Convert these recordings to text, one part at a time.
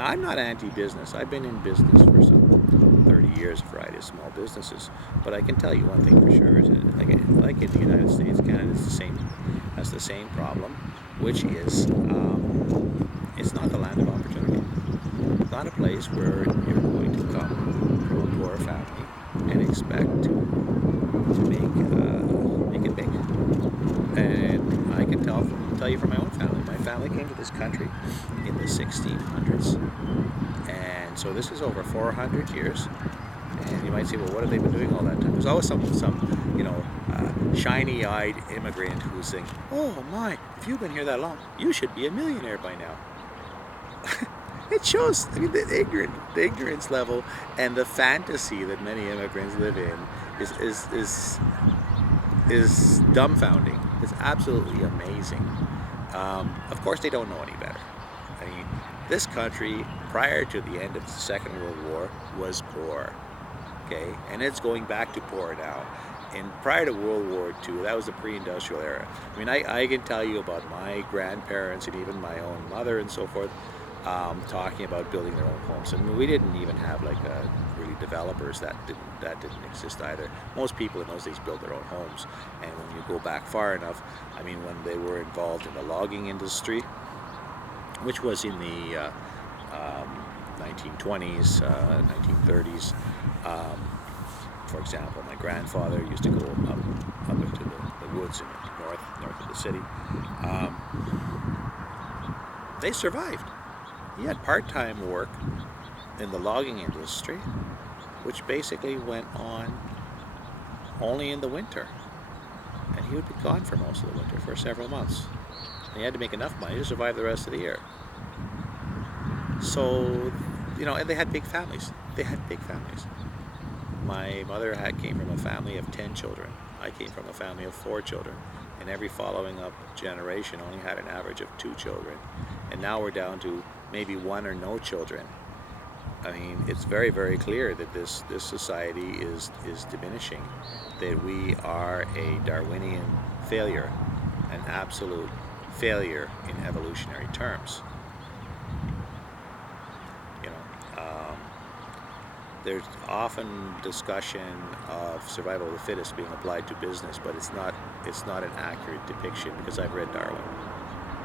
Now, I'm not anti-business. I've been in business for some 30 years, a variety of small businesses. But I can tell you one thing for sure is that, like in the United States, Canada has the same problem, which is it's not the land of opportunity. It's not a place where you're going to come from a poor family and expect to make it big. And I can tell you from my own family. My family came to this country in the 1600s, and so this is over 400 years. And you might say, well, what have they been doing all that time? There's always some shiny-eyed immigrant who's saying, oh my, if you've been here that long, you should be a millionaire by now. It shows, the ignorance level and the fantasy that many immigrants live in is dumbfounding. It's absolutely amazing. Of course, they don't know any better. I mean, this country, prior to the end of the Second World War, was poor. Okay, and it's going back to poor now. And prior to World War II, that was the pre-industrial era. I mean, I can tell you about my grandparents and even my own mother and so forth, talking about building their own homes. I mean, we didn't even have really developers. That didn't exist either. Most people in those days built their own homes. And when you go back far enough, I mean, when they were involved in the logging industry, which was in the 1920s, 1930s. For example, my grandfather used to go up into the woods in the north of the city. They survived. He had part-time work in the logging industry, which basically went on only in the winter. And he would be gone for most of the winter, for several months. And he had to make enough money to survive the rest of the year. So, and they had big families. My mother came from a family of 10 children. I came from a family of 4 children. And every following up generation only had an average of 2 children. And now we're down to maybe 1 or no children. I mean, it's very, very clear that this society is diminishing, that we are a Darwinian failure, an absolute failure in evolutionary terms. There's often discussion of survival of the fittest being applied to business, but it's not an accurate depiction, because I've read Darwin.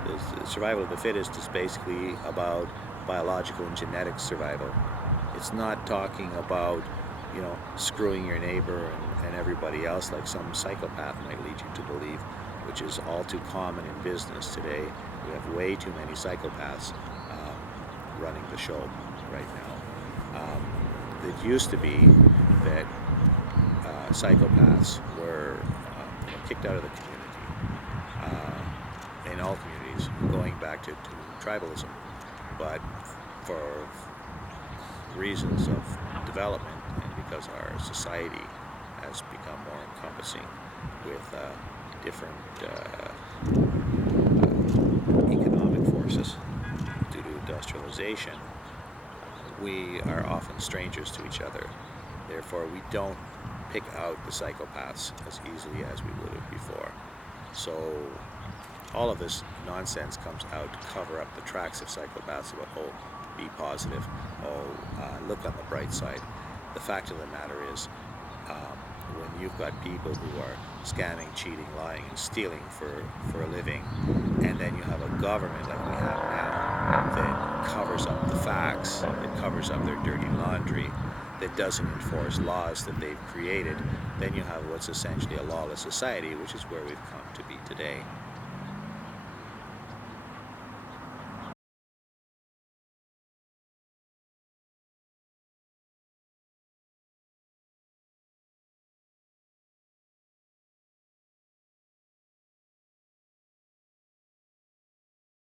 The survival of the fittest is basically about biological and genetic survival. It's not talking about, screwing your neighbor and everybody else like some psychopath might lead you to believe, which is all too common in business today. We have way too many psychopaths running the show right now. It used to be that psychopaths were kicked out of the community, in all communities, going back to tribalism. But for reasons of development, and because our society has become more encompassing with different economic forces due to industrialization, we are often strangers to each other. Therefore, we don't pick out the psychopaths as easily as we would have before. So all of this nonsense comes out to cover up the tracks of psychopaths about, oh, be positive, look on the bright side. The fact of the matter is, when you've got people who are scamming, cheating, lying, and stealing for a living, and then you have a government like we have now that covers up the facts, that covers up their dirty laundry, that doesn't enforce laws that they've created, then you have what's essentially a lawless society, which is where we've come to be today.